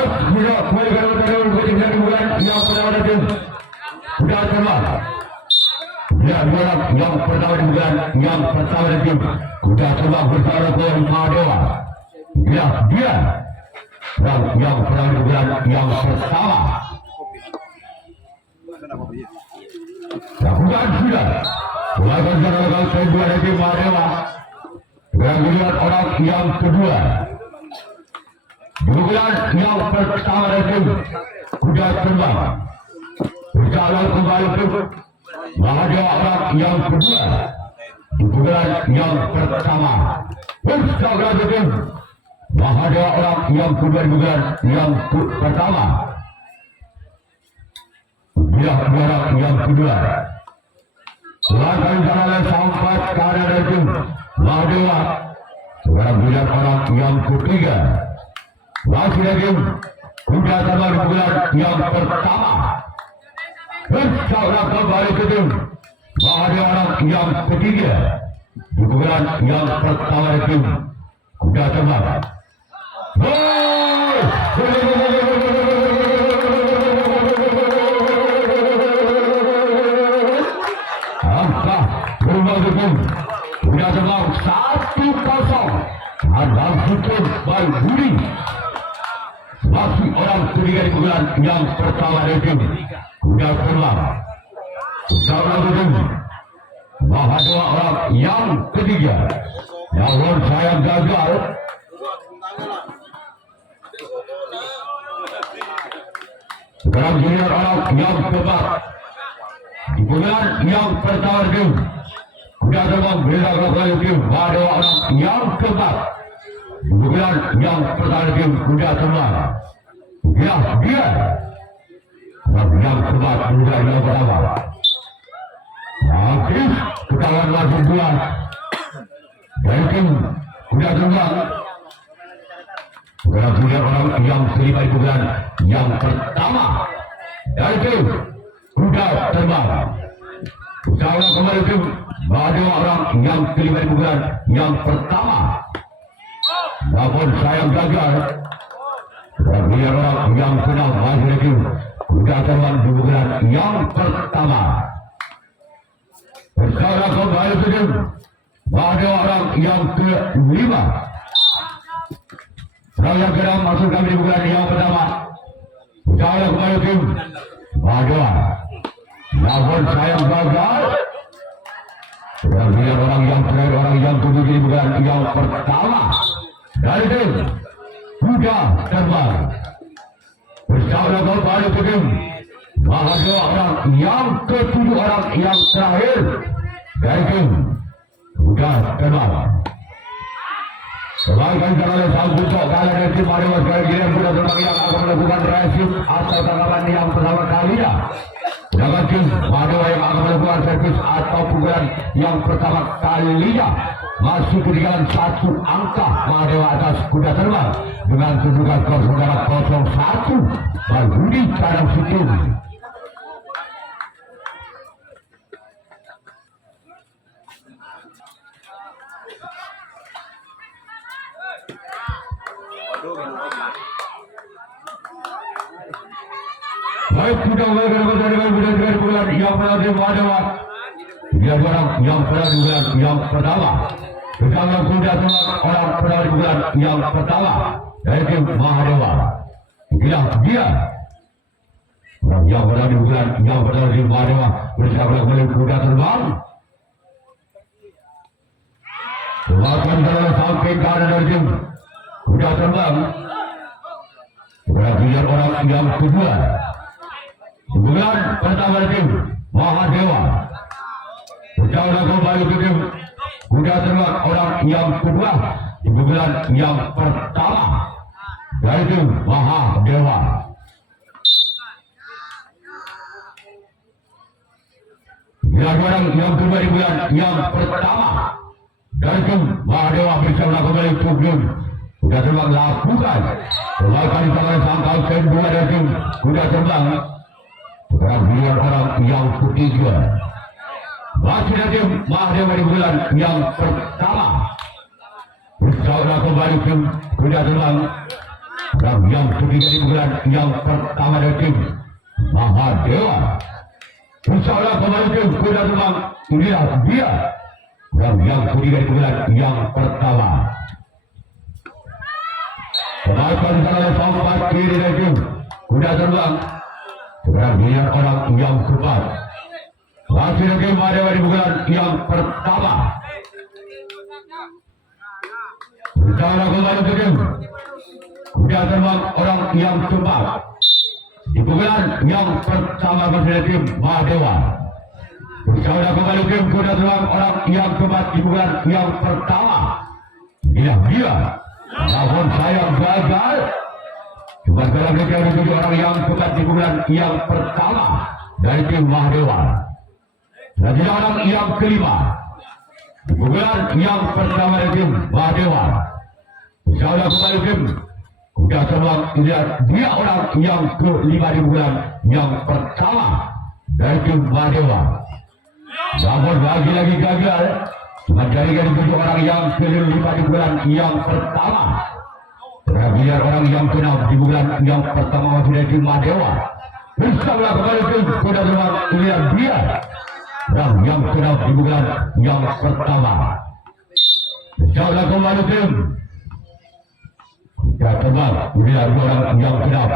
Sudah kembali ke dalam pertandingan bulan yang pertama tim sudah terbang. Ya, yang pertama di bulan yang pertama tim sudah terbang bersama dengan Madewa. Ya, dia yang pertama di bulan yang pertama. Bukan sudah. Melakukan serangan kedua dari Madewa. Dan melihat orang yang kedua. Bulan yang pertama dari sudah terbang. Berjalan kembali ke Madewa orang yang kedua. Bulan yang pertama. Bersama dengan Madewa orang yang kedua di bulan yang pertama. Dia orang yang kedua. Selatan jalan sampai ke arah dari Madewa. Sekarang bulan orang yang ketiga. Masih lagi sudah terbang di bulan yang pertama. Bersama kembali ke Madewa orang yang ketiga. Di bulan yang pertama itu sudah terbang. Angka rumah hukum sudah terbang 1-0. Ada hukum by Budi. Masih orang ketiga di bulan yang pertama itu sudah terbang. Bersama hukum Madewa orang yang ketiga. Namun saya gagal. Sekarang junior orang yang keempat. Di bulan yang pertama itu sudah terbang beda kali itu Madewa orang yang keempat. Di bulan yang pertama itu sudah terbang. Ya, dia yang keempat sudah yang pertama. Habis ketahuan masuk bulan. Dan tim sudah terbang. Sekarang junior orang yang kelima di bulan yang pertama. Dan tim sudah terbang. Usaha kembali tim Madewa orang yang kelima di bulan yang pertama. Namun saya gagal. Dan junior orang yang keenam masih lagi sudah terbang di bulan yang pertama. Usaha kembali tim Madewa orang yang kelima. Yang keenam masuk kami di bulan yang pertama. Usaha kembali tim Madewa. Namun saya gagal. Dan dia orang yang terakhir, orang yang tujuh di bulan yang pertama. Dari tim sudah terbang. Bersama kembali ke tim Madewa orang yang ketujuh, orang yang terakhir. Dari tim sudah terbang. Sebagai jalan sang pucuk kalah dari tim Madewa sekali lagi yang sudah terbang yang akan melakukan reaksi atau tanggapan yang pertama kalinya. Sedangkan tim Madewa yang akan melakukan servis atau pukulan yang pertama kalinya masih ketinggalan 1 angka. Madewa atas kuda terbang dengan kedudukan skor sementara 0-1. Budi Kadang Situm. Baik, sudah mulai dari bulan yang pertama di Madewa. Dia orang yang pertama di bulan yang pertama. Bersama sudah orang pertama di bulan yang pertama dari tim Madewa. Dia orang yang pertama di bulan yang pertama di Madewa bersama kembali kuda terbang. Selamat jalan sampai ke arah dari tim kuda terbang. Kemudian orang yang kedua. Bulan pertama tim Madewa. Berjalan kembali ke tim kuda terbang orang yang kedua. Di bulan yang pertama dari tim Madewa. Bila orang yang kedua di bulan yang pertama dari tim Madewa bersama kembali ke tim kuda terbang lakukan. Kembali tangan sangkal kedua dari tim kuda terbang. Sekarang bilion orang yang ketiga. Masih ada Madewa di bulan yang pertama. Bersama kembali tim kuda terbang. Dan yang ketiga di bulan yang pertama dari tim Mahadewa. Insyaallah kembali tim kuda terbang. Inilah dia. Dan yang ketiga di bulan yang pertama. Kembalikan salah sampai kiri dari tim kuda terbang. Dan dia orang yang cepat. Masih lagi Mahadewa di bulan yang pertama. Insyaallah kembali tim kuda terbang orang yang cepat di bulan yang pertama bersama tim Mahadewa. Insyaallah kembali tim kuda terbang orang yang cepat di bulan yang pertama. Inilah dia. Namun saya gagal. Cuma dalam mereka dituju orang yang cepat di bulan yang pertama dari tim Mahadewa. Dan tidak orang yang kelima di bulan yang pertama dari tim Mahadewa. Insyaallah kembali tim kuda terbang dia orang yang kelima di bulan yang pertama dari tim Mahadewa. Namun lagi gagal. Cuma jaringan dituju orang yang kelima di bulan yang pertama. Biar orang yang kenal di bulan yang pertama masih dari tim Mahadewa. Insyaallah kembali tim kuda terbang dia orang yang kenal di bulan yang pertama. Insyaallah kembali tim kuda terbang inilah orang yang kenal.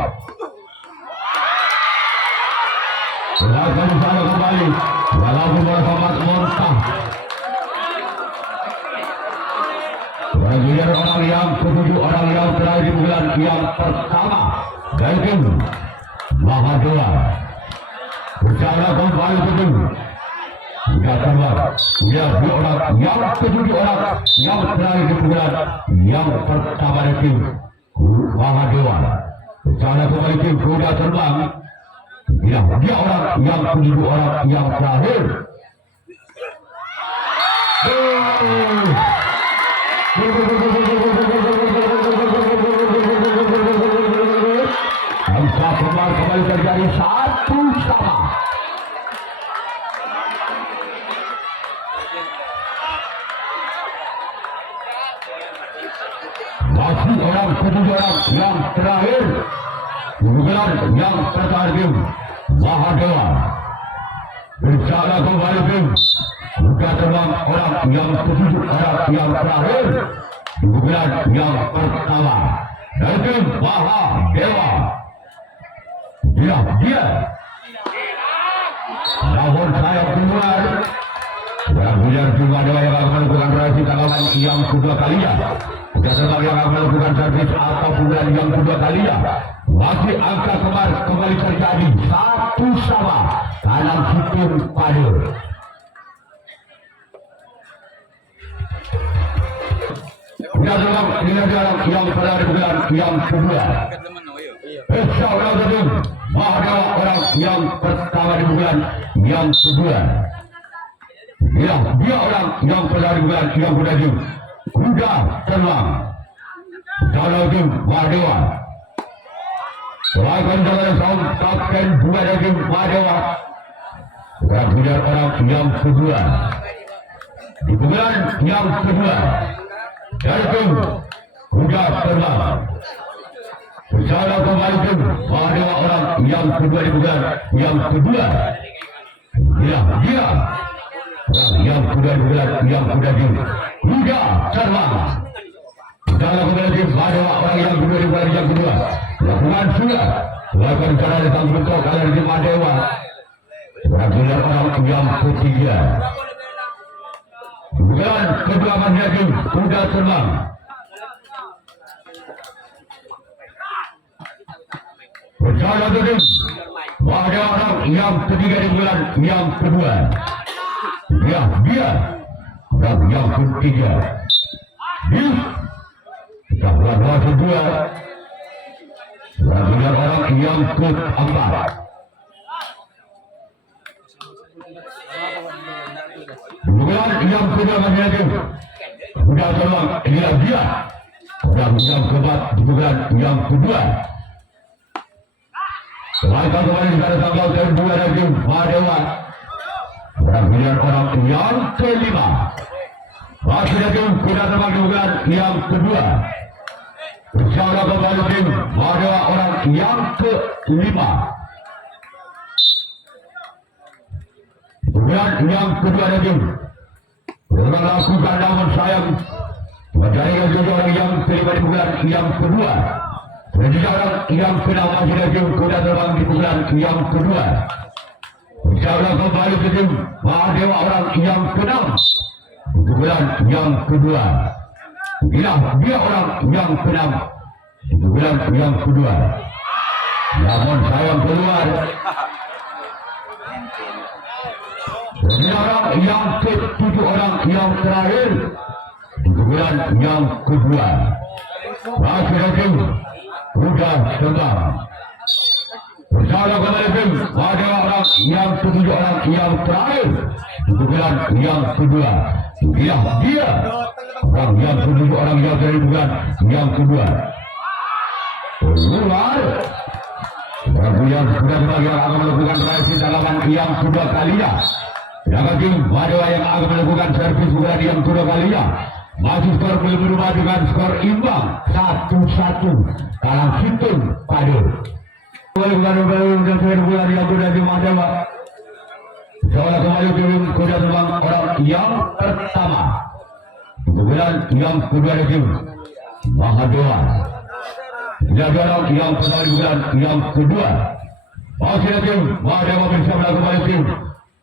Silakan saya kembali walaupun bersama Montah. Biar orang yang ketujuh orang yang terakhir di bulan yang pertama dari tim Mahadewa. Bicara kembali tim kuda terbang dia orang yang ketujuh orang yang terakhir di bulan yang pertama dari tim Mahadewa. Bicara kembali tim kuda terbang dia orang yang ketujuh orang yang terakhir. Angka kembali terjadi 1-1. Masih orang ketujuh orang yang terakhir bulan yang tertarikum Mahadewa. Bicara kembali tim kuda terbang orang yang ketujuh orang yang terakhir bulan yang pertama dari tim Mahadewa. Dia namun saya keluar dan hujan tim Mahadewa yang akan melakukan reaksi tanggapan yang kedua kalinya. Kuda terbang yang akan melakukan servis atau bulan yang kedua kalinya. Masih angka kembali terjadi 1-1 dalam hitung pada. Kuda terbang dengan jarak yang pada bulan yang kedua. Insyaallah tim Mahadewa orang yang pertama di bulan yang kedua. Dia orang yang pada bulan yang kedua tim kuda terbang. Insyaallah tim Mahadewa. Selain jalan sound kapten dua dari tim Mahadewa. Dan kejar orang yang kedua di bulan yang kedua dari tim kuda terbang. Insyaallah kembali tim Mahadewa orang yang kedua di bulan yang kedua. Dia orang yang kedua di bulan yang kedua tim kuda terbang. Insyaallah kembali tim Mahadewa orang yang kedua di bulan yang kedua. Lakukan sudah lakukan cara datang bentuk kalian di Mahadewa. Berakhir orang yang ketiga bulan kedua menjadi kuda terbang. Percaya tim Mahadewa orang yang ketiga di bulan yang kedua. Dia orang yang ketiga. Kita bulan kedua. Berakhir orang yang keempat. Bulan yang kedua menjadi kuda terbang inilah dia orang yang keempat di bulan yang kedua. Selain kembali pada tanggal kedua dari Mahadewa. Berakhir orang yang kelima. Masih lagi kuda terbang di bulan yang kedua. Bersama kembali tim pada orang yang kelima. Kemudian yang kedua ada tim orang lakukan namun sayang menjadi juga orang yang kelima di bulan yang kedua. Dan juga orang yang keenam masih ada tim kuda terbang di bulan yang kedua. Bersama kembali tim Mahadewa orang yang keenam di bulan yang kedua. Bila dia orang yang keenam di bulan yang kedua. Namun sayang keluar. Ini orang yang ke-7 orang yang terakhir di bulan yang kedua. Masih lagi sudah terbang. Bersama kembali tim pada orang yang ke-7 orang yang terakhir di bulan yang kedua. Dia orang yang ke-7 orang yang terakhir di bulan yang kedua. Keluar. Yang sudah sebagai yang akan melakukan racing dalaman yang kedua kalinya. Sedangkan tim Madewa yang akan melakukan servis bulan yang kedua kalinya. Masih skor belum berubah dengan skor imbang 1-1. Kalah Situn Padu. Bulan yang kedua di Madewa. Seolah kembali tim kuda terbang orang yang pertama. Bulan yang kedua di tim Mahadewa. Jadi orang yang pertama di bulan yang kedua. Masih ada tim Mahadewa bersama kembali tim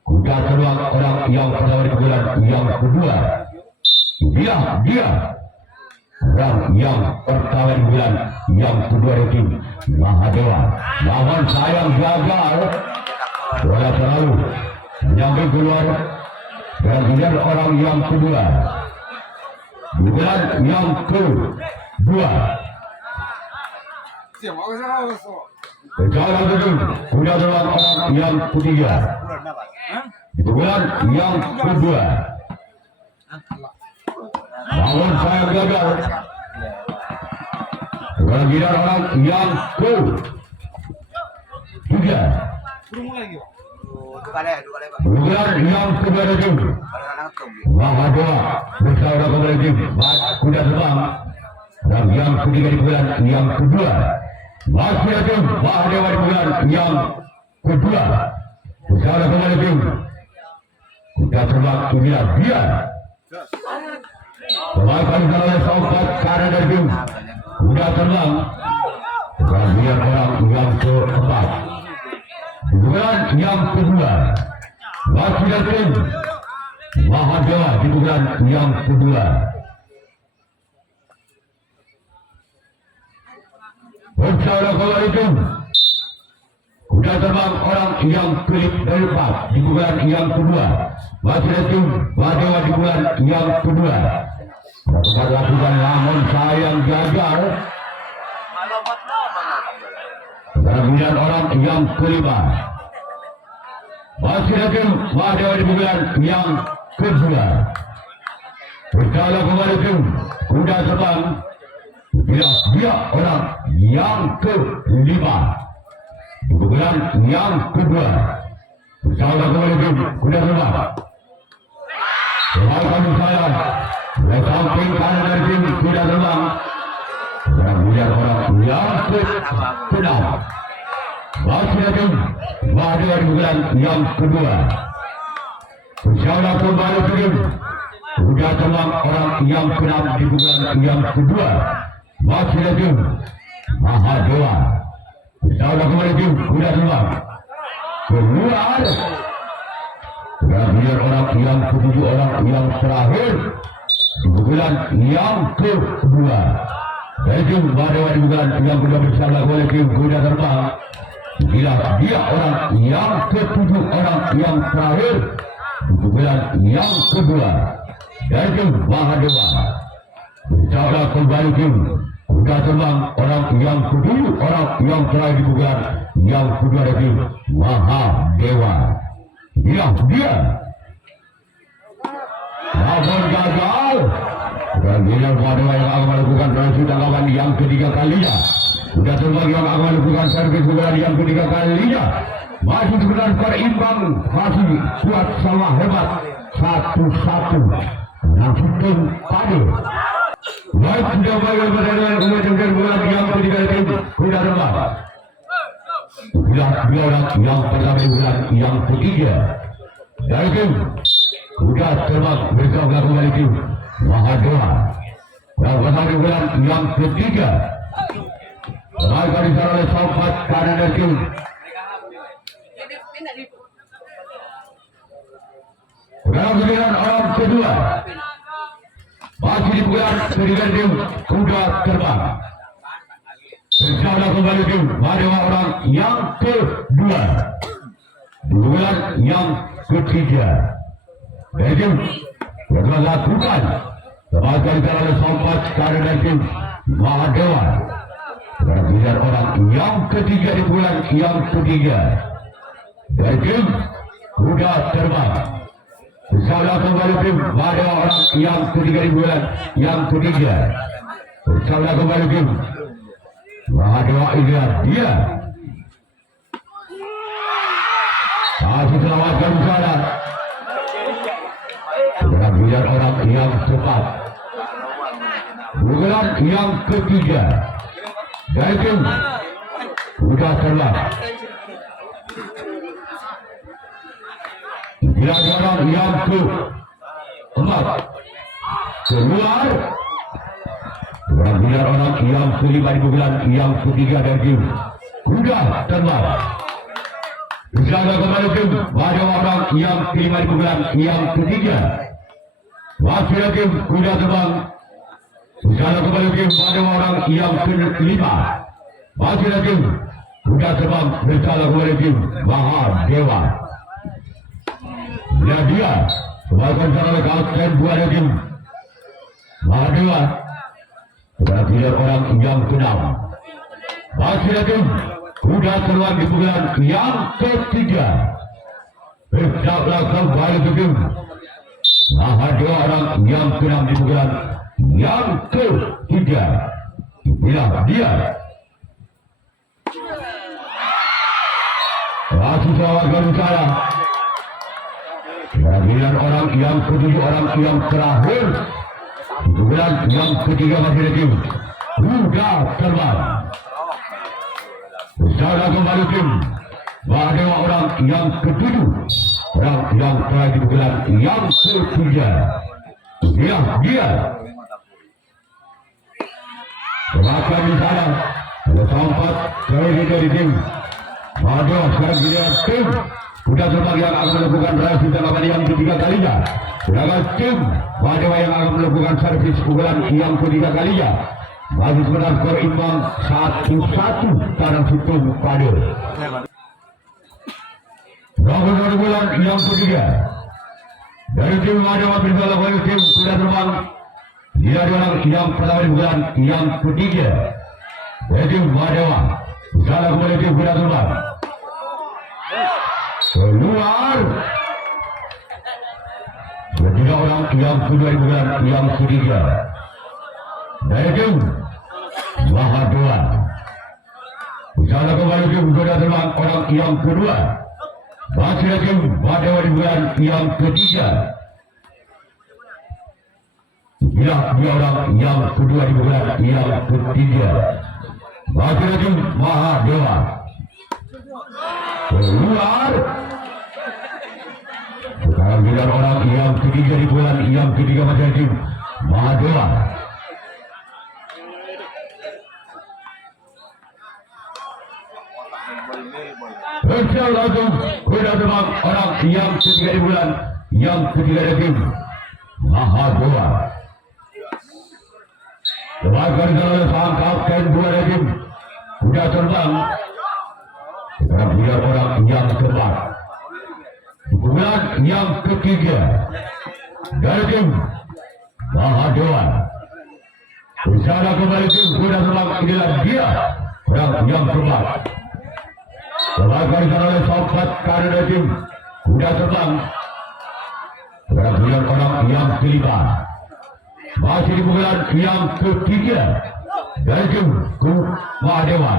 kuda terbang orang yang pertama di bulan yang kedua. Dia orang yang pertama di bulan yang kedua di tim Mahadewa. Namun sayang gagal. Bola terlalu menyampai keluar dan kemudian orang yang kedua di bulan yang kedua. Berjalan terus kuda terbang orang yang ketiga di bulan yang kedua. Namun saya gagal. Kemudian orang yang ketiga. Bulan yang kedua itu Mahadewa bersama kembali tim kuda terbang dan yang ketiga di bulan yang kedua. Masih ada tim Mahadewa di bulan yang kedua bersama kembali tim kuda terbang inilah dia. Kembali oleh Sobat karena dari tim kuda terbang dan dia orang yang keempat. Bulan yang kedua masih ada tim Mahadewa di bulan yang kedua. Bersama kembali tim kuda terbang orang yang keempat di bulan yang kedua. Masih ada tim Mahadewa di bulan yang kedua. Dapat lakukan namun sayang gagal. Kemudian orang yang kelima. Masih ada tim Mahadewa di bulan yang kedua. Bersama kembali tim kuda terbang. Dia orang yang kelima di bulan yang kedua. Bersama kembali tim kuda terbang. Selamat saya dari samping kanan dari tim kuda terbang. Kemudian orang yang keenam. Masih ada tim Mahadewa di bulan yang kedua. Bersama kembali tim kuda terbang orang yang keenam di bulan yang kedua. Masih ada tim Mahadewa. Bersama kembali tim kuda terbang. Keluar. Kemudian orang yang ketujuh orang yang terakhir di bulan yang kedua. Dari tim Mahadewa di bulan yang kedua bersama oleh tim kuda terbang. Bila dia orang yang ketujuh orang yang terakhir di bulan yang kedua. Dari tim Mahadewa bersama kembali tim kuda terbang orang yang ketujuh orang yang terakhir di bulan yang kedua dari tim Mahadewa. Dia namun gagal. Dan bila Mahadewa yang akan melakukan transit tanggapan yang ketiga kalinya. Sudah terbang yang akan melakukan servis bulan yang ketiga kalinya. Masih sekedar berimbang. Masih kuat sama hebat. 1-1. Langsung Padu. Baik, sudah baik pertandingan kemudian bola yang ketiga tim kuda terbang. Dua orang yang pertama bulan yang ketiga dari tim kuda terbang bersama kembali tim Mahadewa. Dan pertama bulan yang ketiga mereka diserang oleh Sampat kanan dari tim dalam giliran orang kedua masih dipugar ketiga tim kuda terbang. Bersama kembali tim Mahadewa orang yang kedua bulan yang ketiga dari tim yang melakukan sebagai diserang oleh Sampat kanan dari tim Mahadewa. Dalam giliran orang yang ketiga di bulan yang ketiga dari tim kuda terbang. Bersama kembali tim Mahadewa orang yang ketiga di bulan yang ketiga. Bersama kembali tim Mahadewa ini dia. Masih selamatkan sana. Dalam giliran orang yang cepat. Bulan yang ketiga dari tim kuda terbang. Giliran orang yang keempat keluar. Dalam giliran orang yang kelima di bulan yang ketiga dari tim kuda terbang. Bersama kembali tim Mahadewa orang yang kelima di bulan yang ketiga. Masih tim kuda terbang. Bersama kembali tim Mahadewa orang yang kelima. Masih tim kuda terbang bersama kembali tim Mahadewa. Ya dia sebagai cara kapten buat tim Mahadewa. Pada giliran orang yang keenam masih tim kuda terbang di bulan yang ketiga. Bersama kembali tim Mahadewa orang yang keenam di bulan yang ketiga. Inilah dia. Masih selamatkan saya. Giliran orang yang ketujuh orang yang terakhir bulan yang ketiga masih tim kuda terbang. Bersama kembali tim Mahadewa orang yang ketujuh orang yang terakhir di bulan yang ketiga. Inilah dia. Bahkan di sana ada Sampat dari tim Mahadewa. Sekarang giliran tim kuda terbang yang akan melakukan servis dalam yang ketiga kalinya. Sedangkan tim Mahadewa yang akan melakukan servis pukulan yang ketiga kalinya. Masih sebentar skor imbang 1-1 tarang situng pada. Nomor bulan yang ketiga dari tim Mahadewa bersama oleh tim kuda terbang. Dia orang yang pertama di bulan yang ketiga dari tim Mahadewa bersama oleh tim kuda terbang. Keluar. Ketiga orang yang kedua di bulan yang ketiga dari tim Mahadewa. Bersama kembali tim kuda terbang orang yang kedua masih tim Mahadewa di bulan yang ketiga. Inilah dia orang yang kedua di bulan yang ketiga masih tim Mahadewa. Keluar. Sekarang giliran orang yang ketiga di bulan yang ketiga masih tim Mahadewa. Bersama langsung kuda terbang orang yang ketiga di bulan yang ketiga dari tim Mahadewa. Sebagai oleh sang kapten dua dari tim kuda terbang. Sekarang giliran orang yang keempat bulan yang ketiga dari tim Mahadewa. Bersama kembali tim kuda terbang. Inilah dia orang yang keempat. Sebagai oleh Sampat kanan dari tim kuda terbang. Sekarang giliran orang yang kelima masih di bulan yang ketiga dari tim Mahadewa.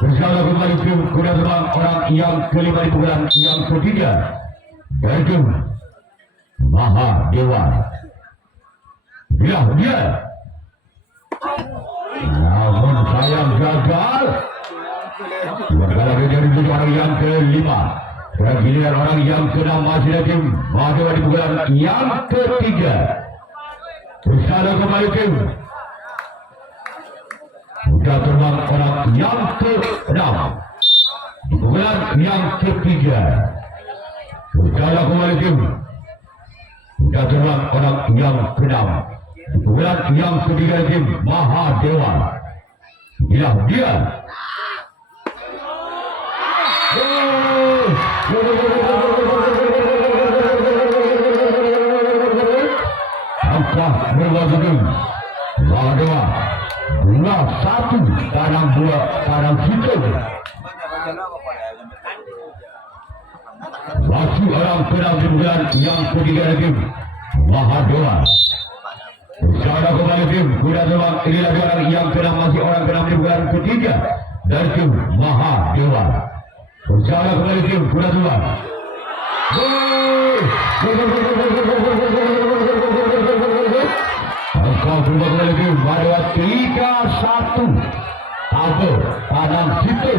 Bersama kembali tim kuda terbang orang yang kelima di bulan yang ketiga dari tim Mahadewa. Dia Namun sayang gagal. Berkala menjadi orang yang kelima. Dan giliran orang yang keenam masih ada tim Madura di pukulan yang ketiga. Bersama kembali tim. Sudah terbang orang yang keenam. Di pukulan yang ketiga. Bersama kembali tim. Sudah terbang orang yang keenam. Di pukulan yang ketiga tim Mahadewa. Inilah dia. Angka berwajib Mahadewa 2-1 tanam 2 tanam situ. Masih orang keenam di bulan yang ketiga tim Mahadewa. Bersama kembali tim kuda terbang. Inilah orang yang keenam, masih orang keenam di bulan ketiga dari tim Mahadewa. Bersama kembali tim kuda terbang. Angka berubah kembali tim Mahadewa 3-1 Tabur tanam situ.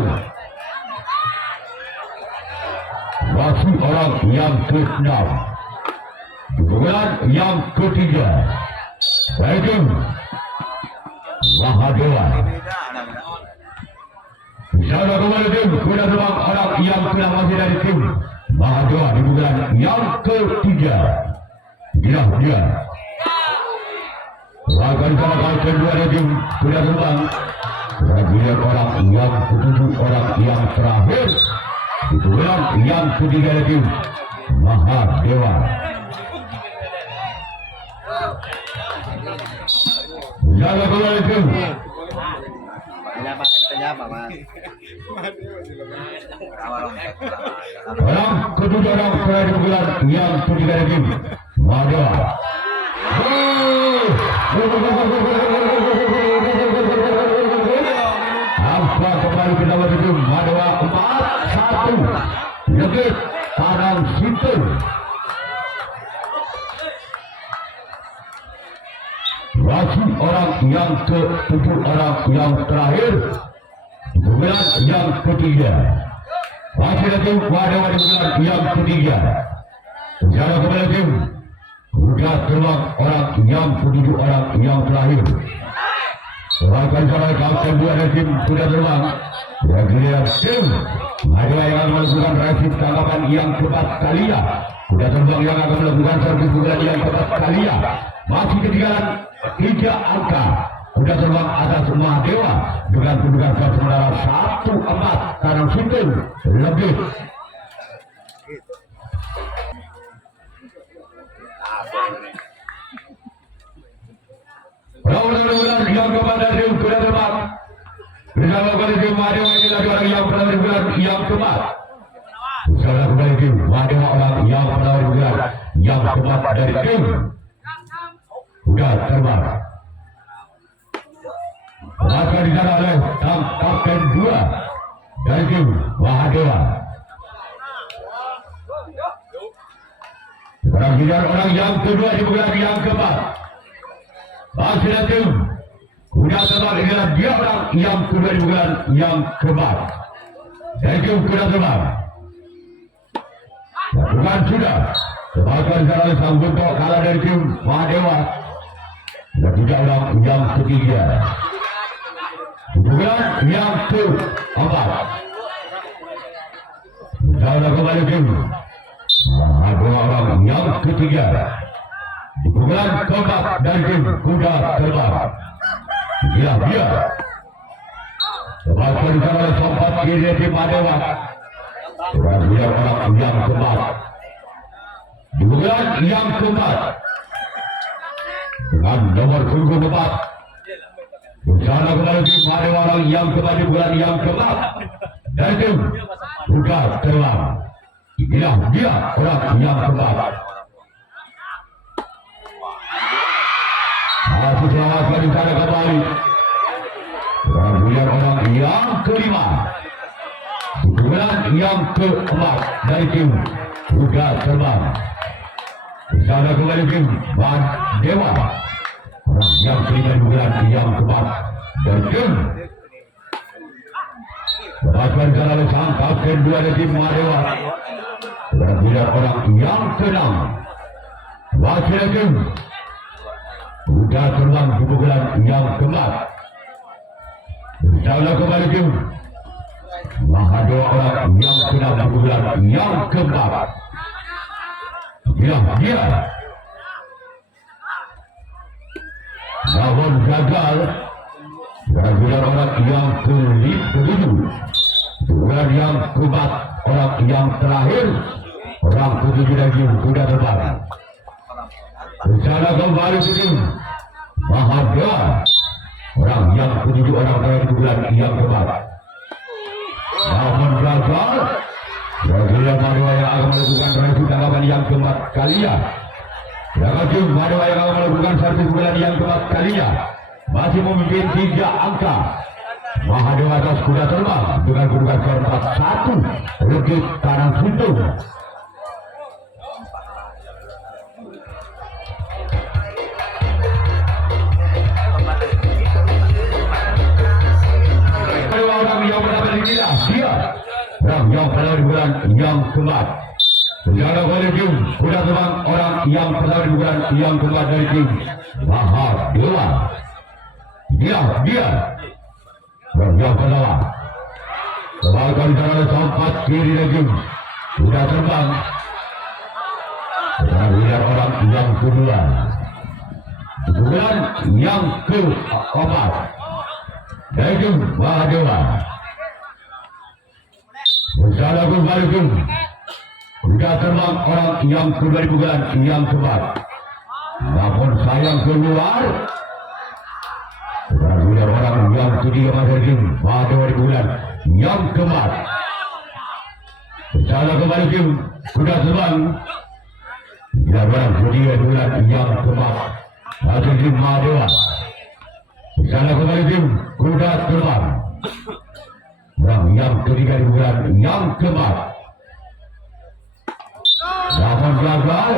Masih orang yang ke-6 bulan yang ketiga dari tim Mahadewa. Bersama kembali tim kuda terbang orang yang ke-6 masih dari tim Mahadewa di bulan yang ketiga. Inilah dia. Akan sama kedua dari tim kuda terbang. Kemudian orang yang ketujuh, orang yang terakhir di bulan yang ketiga dari tim Mahadewa. Jaga kembali tim. Orang ketujuh, orang terakhir di bulan yang ketiga dari tim Mahadewa. Apa kembali kita begitu Mahadewa 4-1 Legit tanam situ. Masih orang yang ke-7, orang yang terakhir bulan yang ketiga. Masih ada tim Mahadewa di bulan yang ketiga. Jalan kembali tim sudah terbang orang yang ke-7, orang yang terakhir. Serahkan sama kapten dua dari tim sudah terbang. Dan giliran tim Mahadewa yang akan melakukan resip tangkapan yang keempat kalinya. Sudah terbang yang akan melakukan servis bulan yang keempat kalinya. Masih ketinggalan 3 angka. Sudah terbang atas Mahadewa dengan kedudukan sementara 1-4 tanam situ lebih. Mudah-mudahan yang kepada tim sudah terbang bersama kembali tim Mahadewa. Inilah orang yang pertama di bulan yang keempat. Bersama kembali tim Mahadewa orang yang pertama di bulan yang keempat dari tim sudah terbang. Akan dijaga oleh kapten 2 dari tim Mahadewa. Sekarang giliran orang yang kedua di bulan yang keempat. Masih ada tim kuda terbang. Inilah dia orang yang kedua di bulan yang keempat dari tim kuda terbang. Bukan sudah sebabkan oleh sang bentuk kalah dari tim Mahadewa. Dan tidak orang yang ketiga bulan yang keempat. Jalan kembali tim Mahadewa orang yang ketiga di bulan keempat dari tim kuda terbang. Inilah dia sebabkan oleh sempat kiri tim Mahadewa. Dan dia orang yang keempat di bulan yang keempat dengan nomor punggung 4. Bersama kembali tim Mahadewa orang yang keempat di bulan yang keempat dari tim kuda terbang. Inilah dia orang yang keempat. Masih selamatkan di sana kembali. Kemudian orang yang kelima di bulan yang keempat dari tim kuda terbang. Bersama kembali tim Mahadewa orang yang kelima di bulan yang keempat dan tim berhasil oleh sang kapten dua dari tim Madewa dan tidak orang yang tenang wakil tim sudah terbang di pukulan yang keempat. Insyaallah kembali tim Mahadewa orang yang tenang di pukulan yang keempat. Dia namun gagal gara-gara orang yang ketujuh. Bulan yang keempat orang yang terakhir orang ketujuh lagi sudah terbang. Rencana kembali tim Mahadewa orang yang ketujuh orang terakhir di bulan yang keempat. Namun gagal gara-gara Madewa yang akan melakukan review tanggapan yang keempat kalinya. Jaga tim Madewa yang akan melakukan servis bulan yang keempat kalinya masih memimpin 3 angka. Mahadewa atas kuda terbang dengan kedudukan keempat 1 Lukis Tanang Suntung. Madewa orang yang pertama dikira dia orang yang pertama di bulan yang keempat. Menjaga oleh tim kuda terbang orang yang pertama di bulan yang keempat dari tim Mahadewa. Dia orang yang pertama kembalikan oleh sampat kiri lagi sudah terbang dan lihat orang yang kedua bulan yang keempat dari tim Mahadewa. Bersama kembali tim sudah terbang orang yang kedua di bulan yang keempat. Namun sayang keluar dan lihat orang yang ketiga masih tim Mahadewa di bulan yang keempat. Bersama kembali tim sudah terbang dan orang ketiga di bulan yang keempat masih tim Mahadewa. Bersama kembali tim sudah terbang orang yang ketiga di bulan yang keempat. Namun gagal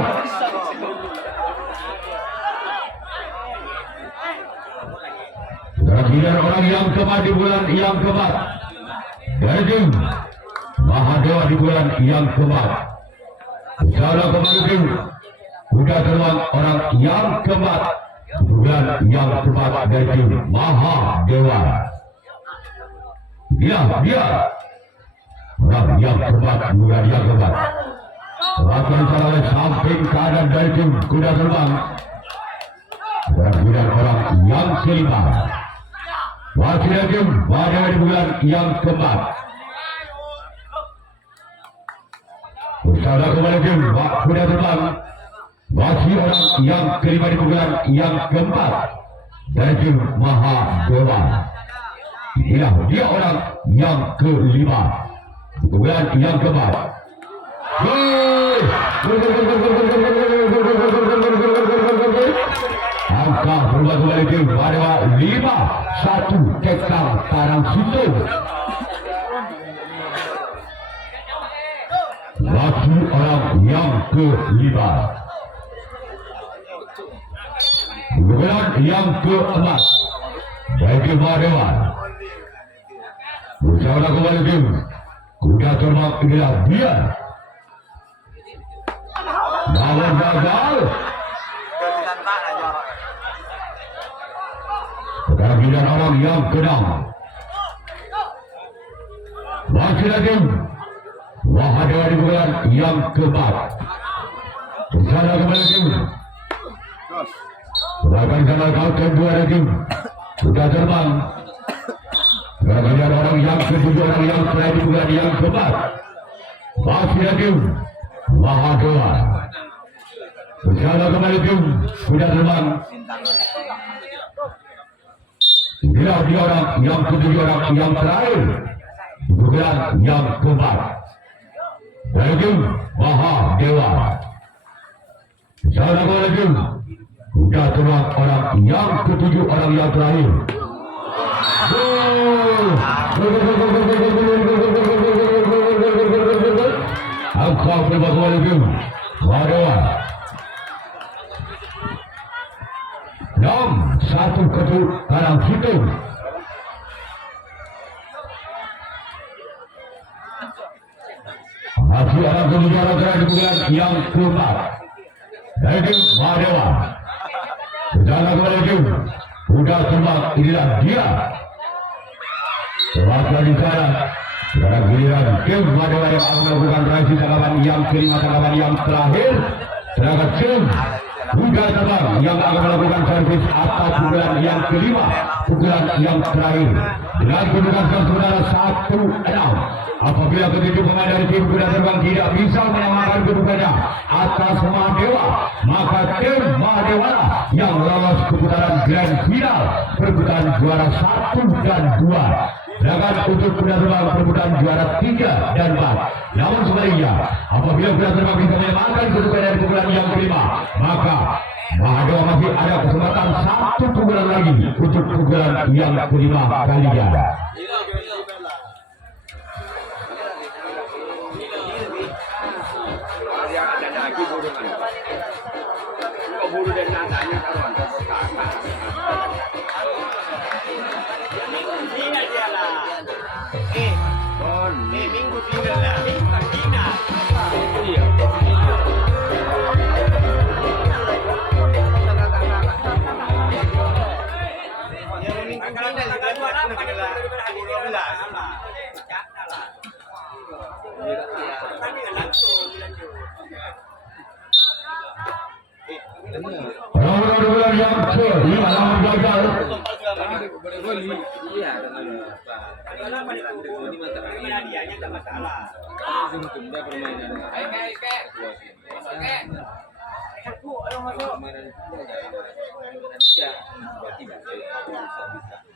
dan orang yang keempat di bulan yang keempat dari tim Mahadewa di bulan yang keempat. Salah kembali tim sudah terbang orang yang keempat di bulan yang keempat dari tim Mahadewa. Dia orang yang keempat di bulan yang keempat. Wakil oleh samping kanan dari tim kuda terbang dan orang yang kelima. Wakil tim Mahadewa di bulan yang keempat. Saudara kembali tim kuda terbang masih orang yang kelima di bulan yang keempat dari tim Mahadewa. Dia orang yang kelima di bulan yang keempat. Angka berubah kembali tim Mahadewa 5-1 Tekal Tanang Suntung. Lagi orang yang kelima bulan yang keempat dari tim Mahadewa. Bersama kembali tim kuda terbang inilah dia. Namun gagal kehadiran orang yang keenam masih lagi Mahadewa di bulan yang keempat. Bersama kembali tim bahkan kanal kapten dua lagi sudah terbang kehadiran orang yang ketujuh orang yang terakhir di bulan yang keempat masih lagi Mahadewa. Bersama kembali tim sudah terbang. Dia orang yang ketujuh orang yang terakhir bulan yang keempat dari tim Mahadewa. Bersama kembali tim sudah terbang orang yang ketujuh orang yang terakhir. Angka berubah kembali tim Mahadewa. 6-1 Tanang Suntung yang keempat dari tim Mahadewa. Berjalan kembali tim Kuda Terbang, inilah dia. Perwakilan di sana. Sekarang giliran tim Mahadewa yang akan melakukan raisi tanggapan yang kelima, tanggapan yang terakhir. Sedangkan tim Kuda Terbang yang akan melakukan servis atau pukulan yang kelima, pukulan yang terakhir. Dengan kedudukan sementara 1-6. Apabila ketujuh pemain dari tim Kuda Terbang tidak bisa menyamakan kedudukannya atas Mahadewa, maka tim Mahadewa yang lolos ke putaran grand final perebutan juara 1 dan 2. Sedangkan untuk Kuda Terbang perebutan juara 3 dan 4. Namun sebaliknya, apabila Kuda Terbang bisa menyamakan kedudukan dari pukulan yang kelima, maka Mahadewa masih ada kesempatan 1 pukulan lagi untuk pukulan yang kelima kalinya. Minggu final lah. Final. Iya. Nomor yang kelima namun gagal.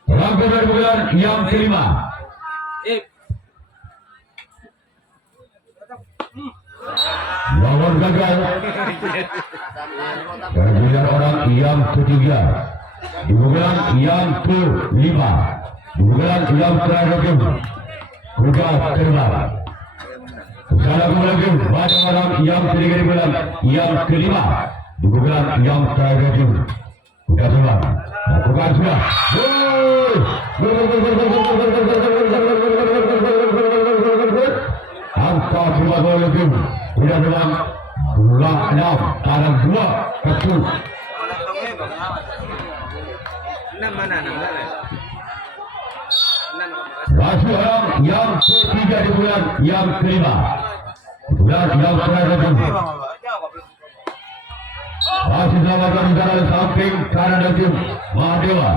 Langkah dari bulan yang kelima. Lawan gagal. Kemudian orang yang ketiga. Di bulan yang kelima. Di bulan yang terakhir. Kuda Terbang. Salah lagi pada orang yang ketiga di bulan yang kelima. Di bulan yang terakhir. Kuda Terbang. Bukan sudah. Angka dua gol lagi. Kuda Terbang. Ulang 6 tangan 2 ketul. Masih orang yang ketiga di bulan yang kelima. Bulan yang terakhir. Masih selamatkan di sana samping kanan dari tim Mahadewa.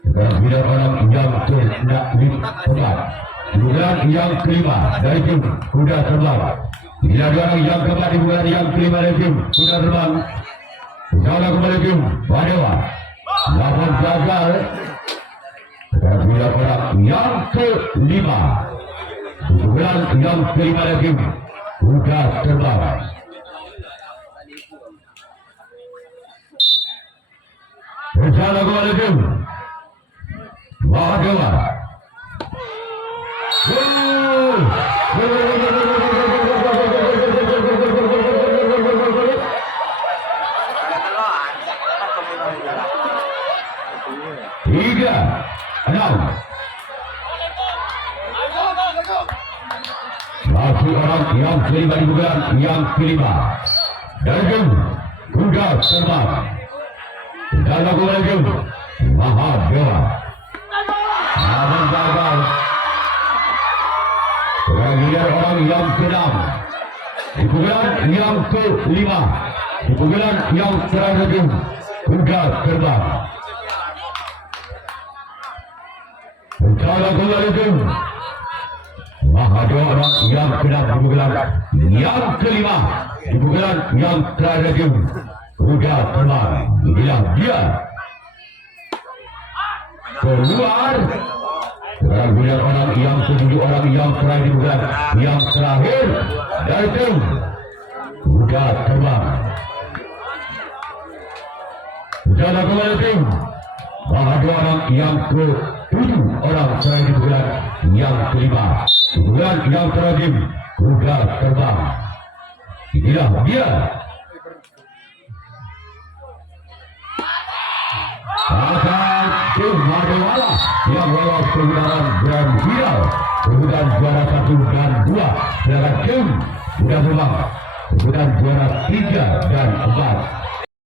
Sekarang bila orang yang tidak dipegat. Bulan yang kelima dari tim Kuda Terbang. Bila orang yang keempat di bulan yang kelima dari tim Kuda Terbang. Salah kembali tim Mahadewa. Namun gagal. Dan bila orang yang kelima. Bulan yang kelima dari tim Kuda Terbang. Salah kembali tim Mahadewa. Tiga, 6. Masih orang yang kelima di bulan yang kelima. Dari tim Kuda Terbang. Dalam bulan tim Mahadewa. Namun gagal. Kemudian orang yang ke-6 di bulan yang ke-5 di bulan yang terakhir Kuda Terbang. Salah kembali tim Mahadewa orang yang ke-6 di bulan yang ke-5 di bulan yang terakhir Kuda Terbang. Inilah dia keluar. Kemudian orang yang ke-7 orang yang terakhir di bulan yang terakhir dari tim Kuda Terbang. Salah kembali tim Mahadewa orang yang ke-7 orang terakhir di bulan yang kelima di bulan yang terakhir Kuda Terbang. Inilah dia pasangan tim Mahadewa yang lolos ke putaran grand final perebutan juara 1 dan 2. Sedangkan tim Kuda Terbang Sudah juara 3 dan 4.